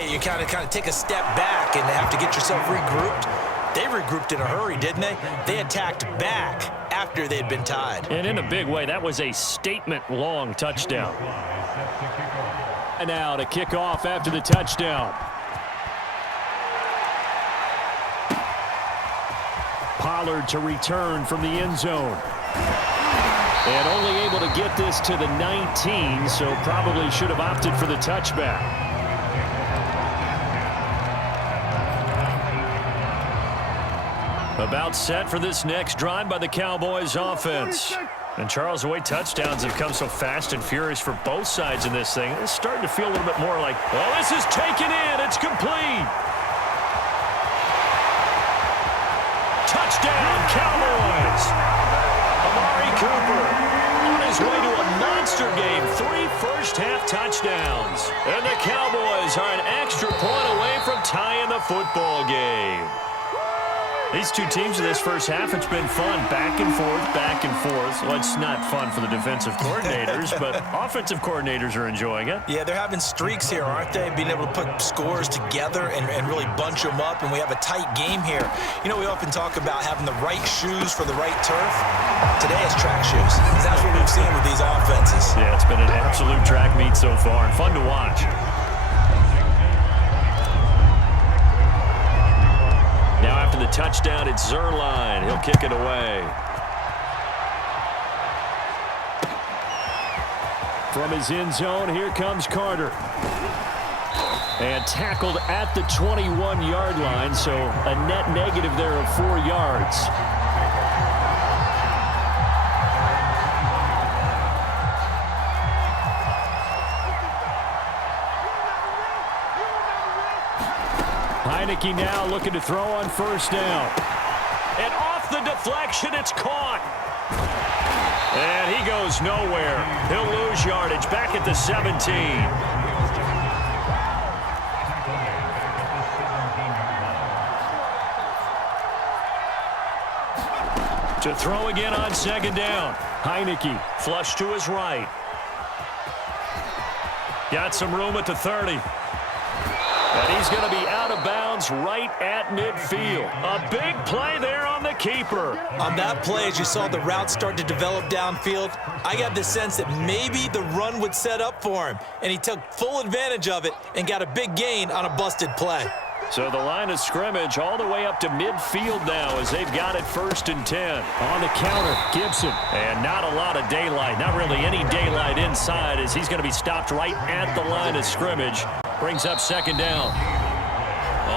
say, you kind of take a step back and have to get yourself regrouped. They regrouped in a hurry, didn't they? They attacked back after they'd been tied. And in a big way, that was a statement-long touchdown. And now to kick off after the touchdown. Pollard to return from the end zone. And only able to get this to the 19, so probably should have opted for the touchback. About set for this next drive by the Cowboys offense. And Charles, the way touchdowns have come so fast and furious for both sides in this thing, it's starting to feel a little bit more like, well, this is taken in. It's complete. Touchdown, Cowboys. Amari Cooper on his way to a monster game. 3 first-half touchdowns. And the Cowboys are an extra point away from tying the football game. These two teams in this first half, it's been fun. Back and forth, back and forth. Well, it's not fun for the defensive coordinators, but offensive coordinators are enjoying it. Yeah, they're having streaks here, aren't they? Being able to put scores together and really bunch them up, and we have a tight game here. You know, we often talk about having the right shoes for the right turf. Today it's track shoes. That's what we've seen with these offenses. Yeah, it's been an absolute track meet so far, and fun to watch. Now after the touchdown, it's Zerline. He'll kick it away. From his end zone, here comes Carter. And tackled at the 21-yard line, so a net negative there of 4 yards. Heineke now looking to throw on first down. And off the deflection, it's caught. And he goes nowhere. He'll lose yardage back at the 17. To throw again on second down. Heineke flush to his right. Got some room at the 30. And he's going to be out of bounds right at midfield. A big play there on the keeper. On that play, as you saw the route start to develop downfield, I got the sense that maybe the run would set up for him. And he took full advantage of it and got a big gain on a busted play. So the line of scrimmage all the way up to midfield now as they've got it 1st and 10. On the counter, Gibson. And not a lot of daylight, not really any daylight inside as he's going to be stopped right at the line of scrimmage. Brings up second down.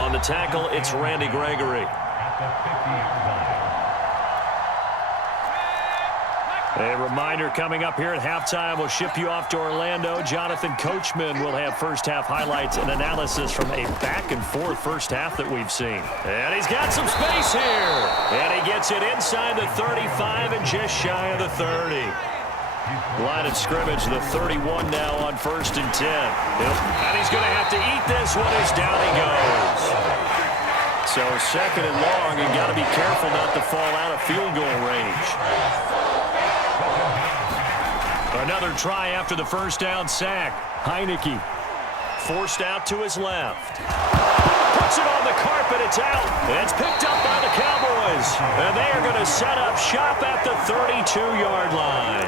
On the tackle, it's Randy Gregory. A reminder coming up here at halftime, we'll ship you off to Orlando. Jonathan Coachman will have first-half highlights and analysis from a back-and-forth first half that we've seen. And he's got some space here. And he gets it inside the 35 and just shy of the 30. Line of scrimmage, the 31 now on 1st and 10. And he's going to have to eat this one as down he goes. So 2nd and long, you got to be careful not to fall out of field goal range. Another try after the first down sack. Heineke forced out to his left. Puts it on the carpet. It's out. It's picked up by the Cowboys. And they are going to set up shop at the 32-yard line.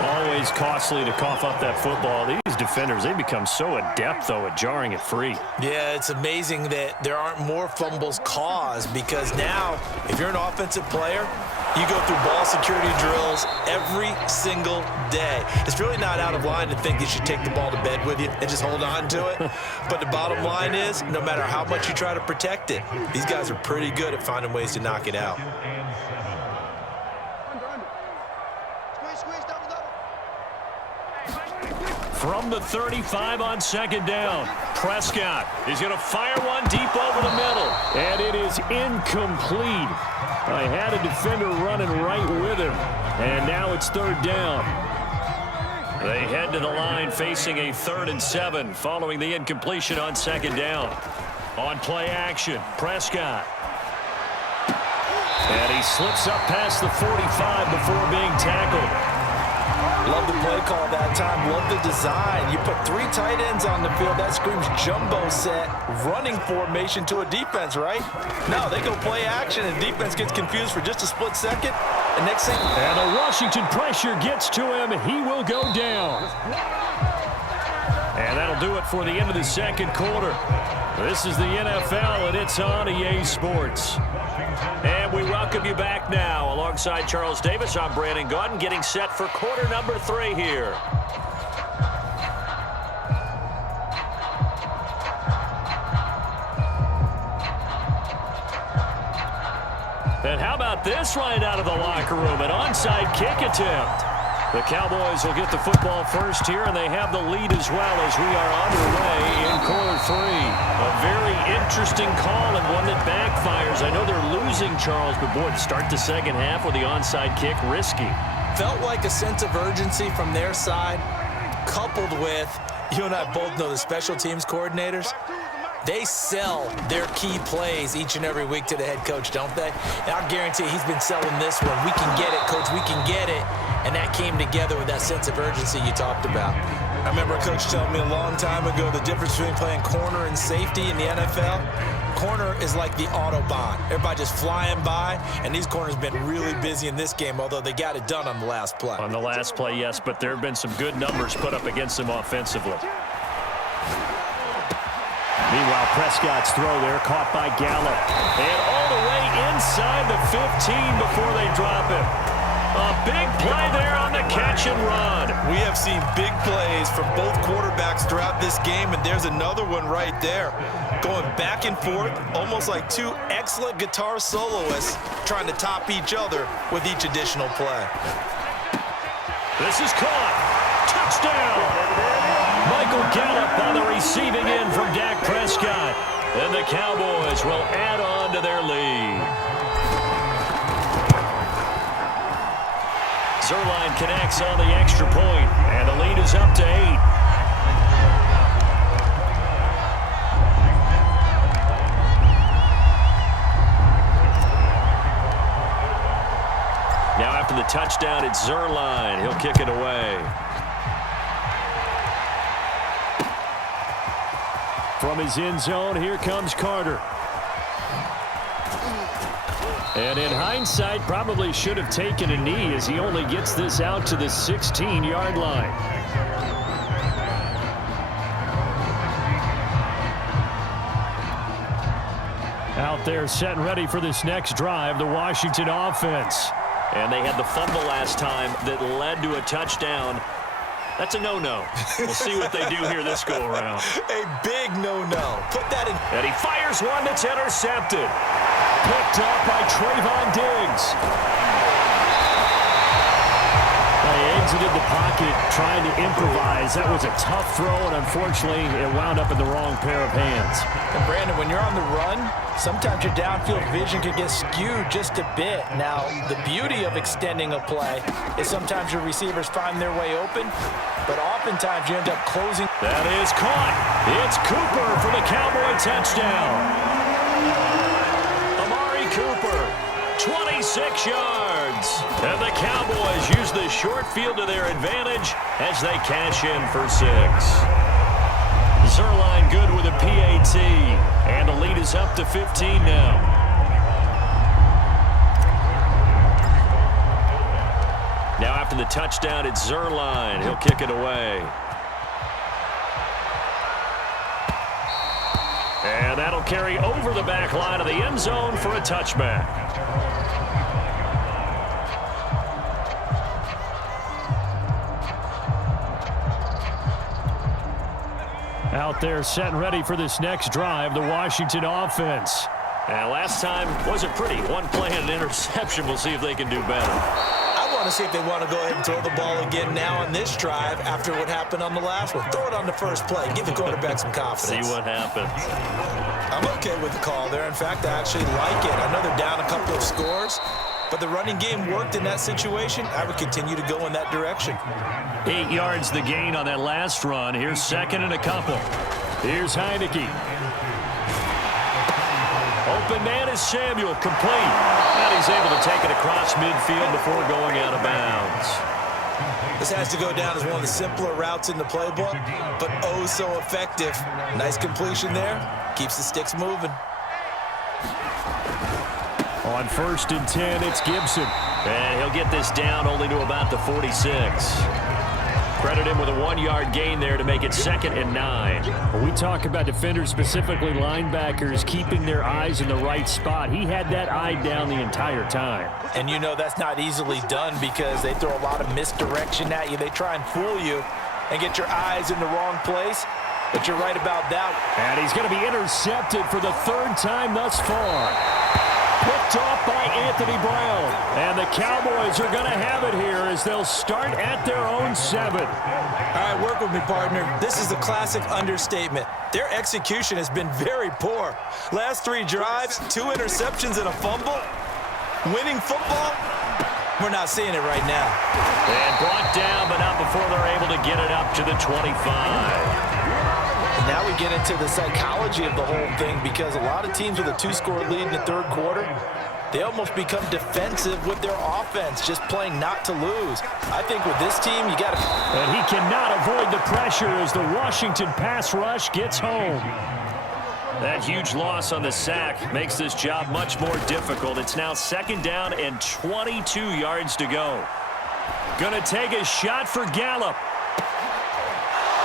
Always costly to cough up that football. These defenders, they become so adept, though, at jarring it free. Yeah, it's amazing that there aren't more fumbles caused because now, if you're an offensive player, you go through ball security drills every single day. It's really not out of line to think you should take the ball to bed with you and just hold on to it. But the bottom line is, no matter how much you try to protect it, these guys are pretty good at finding ways to knock it out. From the 35 on second down, Prescott is going to fire one deep over the middle. And it is incomplete. I had a defender running right with him. And now it's 3rd down. They head to the line facing a 3rd and 7 following the incompletion on second down. On play action, Prescott. And he slips up past the 45 before being tackled. Love the play call that time. Love the design. You put 3 tight ends on the field. That screams jumbo set, running formation to a defense, right? No, they go play action, and defense gets confused for just a split second. And next thing... And the Washington pressure gets to him. He will go down. And that'll do it for the end of the second quarter. This is the NFL, and it's on EA Sports. And we welcome you back now. Alongside Charles Davis, I'm Brandon Gaudin, getting set for quarter number 3 here. And how about this right out of the locker room? An onside kick attempt. The Cowboys will get the football first here, and they have the lead as well as we are underway in quarter 3. A very interesting call and one that backfires. I know they're losing, Charles, but boy, to start the second half with the onside kick, risky. Felt like a sense of urgency from their side, coupled with, you and I both know the special teams coordinators. They sell their key plays each and every week to the head coach, don't they? And I guarantee he's been selling this one. We can get it, coach. We can get it. And that came together with that sense of urgency you talked about. I remember a coach telling me a long time ago the difference between playing corner and safety in the NFL. Corner is like the Autobahn. Everybody just flying by, and these corners have been really busy in this game, although they got it done on the last play. On the last play, yes, but there have been some good numbers put up against them offensively. Meanwhile, Prescott's throw there caught by Gallup. And all the way inside the 15 before they drop him. A big play there on the catch and run. We have seen big plays from both quarterbacks throughout this game, and there's another one right there. Going back and forth, almost like 2 excellent guitar soloists trying to top each other with each additional play. This is caught. Touchdown. Michael Gallup on the receiving end from Dak Prescott. And the Cowboys will add on to their lead. Zerline connects on the extra point, and the lead is up to 8. Now after the touchdown, it's Zerline. He'll kick it away. From his end zone, here comes Carter. And in hindsight, probably should have taken a knee as he only gets this out to the 16-yard line. Out there set and ready for this next drive, the Washington offense. And they had the fumble last time that led to a touchdown. That's a no-no. We'll see what they do here this go-around. A big no-no. Put that in. And he fires one that's intercepted. Picked up by Trayvon Diggs. They exited the pocket trying to improvise. That was a tough throw, and unfortunately, it wound up in the wrong pair of hands. And Brandon, when you're on the run, sometimes your downfield vision can get skewed just a bit. Now, the beauty of extending a play is sometimes your receivers find their way open, but oftentimes you end up closing. That is caught. It's Cooper for the Cowboy touchdown. Cooper, 26 yards. And the Cowboys use the short field to their advantage as they cash in for 6. Zerline good with a PAT. And the lead is up to 15 now. Now after the touchdown, it's Zerline. He'll kick it away. And that'll carry over the back line of the end zone for a touchback. Out there set and ready for this next drive, the Washington offense. And last time wasn't pretty. One play and an interception. We'll see if they can do better. I want to see if they want to go ahead and throw the ball again now on this drive after what happened on the last one. Throw it on the first play. Give the quarterback some confidence. See what happens. I'm okay with the call there. In fact, I actually like it. I know they're down a couple of scores, but the running game worked in that situation. I would continue to go in that direction. 8 yards the gain on that last run. Here's second and a couple. Here's Heineke. Open man is Samuel, complete. And he's able to take it across midfield before going out of bounds. This has to go down as one of the simpler routes in the playbook, but oh so effective. Nice completion there. Keeps the sticks moving. On 1st and 10, it's Gibson. And he'll get this down only to about the 46. Credit him with a 1-yard gain there to make it 2nd and 9. When we talk about defenders, specifically linebackers, keeping their eyes in the right spot, he had that eye down the entire time. And you know that's not easily done because they throw a lot of misdirection at you. They try and fool you and get your eyes in the wrong place. But you're right about that. And he's going to be intercepted for the 3rd time thus far. Picked off by Anthony Brown. And the Cowboys are going to have it here as they'll start at their own 7. All right, work with me, partner. This is a classic understatement. Their execution has been very poor. Last 3 drives, 2 interceptions and a fumble. Winning football? We're not seeing it right now. And brought down, but not before they're able to get it up to the 25. And now we get into the psychology of the whole thing because a lot of teams with a 2-score lead in the 3rd quarter, they almost become defensive with their offense, just playing not to lose. I think with this team, you got to... And he cannot avoid the pressure as the Washington pass rush gets home. That huge loss on the sack makes this job much more difficult. It's now 2nd down and 22 yards to go. Gonna take a shot for Gallup.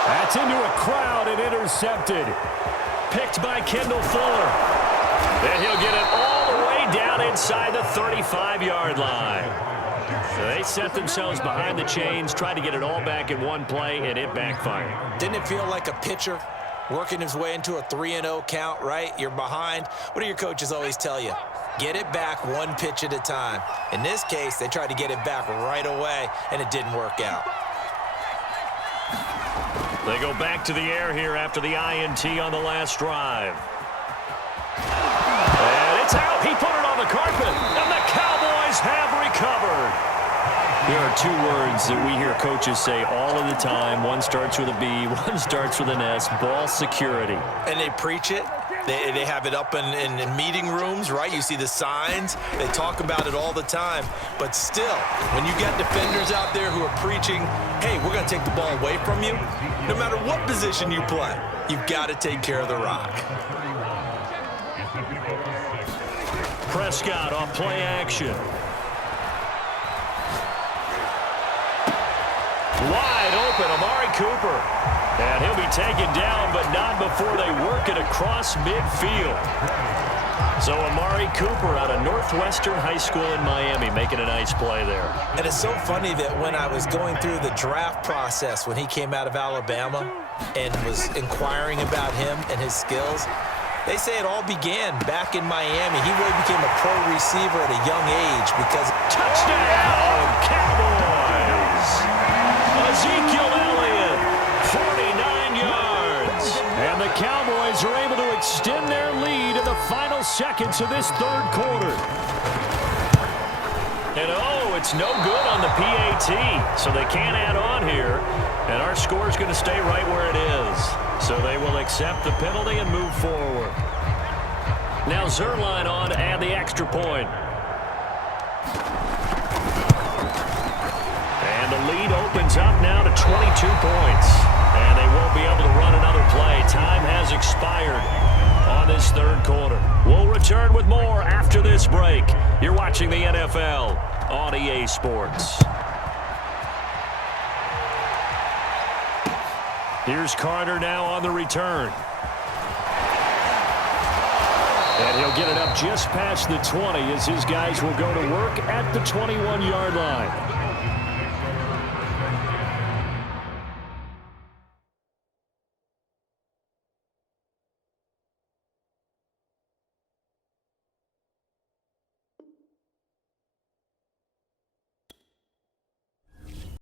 That's into a crowd and intercepted. Picked by Kendall Fuller. And he'll get it all the way down inside the 35-yard line. So they set themselves behind the chains, tried to get it all back in one play, and it backfired. Didn't it feel like a pitcher working his way into a 3-0 count, right? You're behind. What do your coaches always tell you? Get it back 1 pitch at a time. In this case, they tried to get it back right away, and it didn't work out. They go back to the air here after the INT on the last drive. And it's out. He put it on the carpet, and the Cowboys have recovered. There are 2 words that we hear coaches say all of the time. One starts with a B, one starts with an S, ball security. And they preach it. They have it up in meeting rooms, right? You see the signs. They talk about it all the time. But still, when you got defenders out there who are preaching, hey, we're going to take the ball away from you, no matter what position you play, you've got to take care of the rock. Prescott on play action. Wide open, Amari Cooper. And he'll be taken down, but not before they work it across midfield. So Amari Cooper out of Northwestern High School in Miami making a nice play there. And it's so funny that when I was going through the draft process when he came out of Alabama and was inquiring about him and his skills, they say it all began back in Miami. He really became a pro receiver at a young age because... Touchdown, Cowboys! Ezekiel Elliott, 49 yards. And the Cowboys are able to extend their lead in the final seconds of this 3rd quarter. And oh, it's no good on the PAT, so they can't add on here. And our score is going to stay right where it is. So they will accept the penalty and move forward. Now Zerline on to add the extra point. And the lead opens up now to 22 points. And they won't be able to run another play. Time has expired on this 3rd quarter. We'll return with more after this break. You're watching the NFL on EA Sports. Here's Carter now on the return. And he'll get it up just past the 20 as his guys will go to work at the 21-yard line.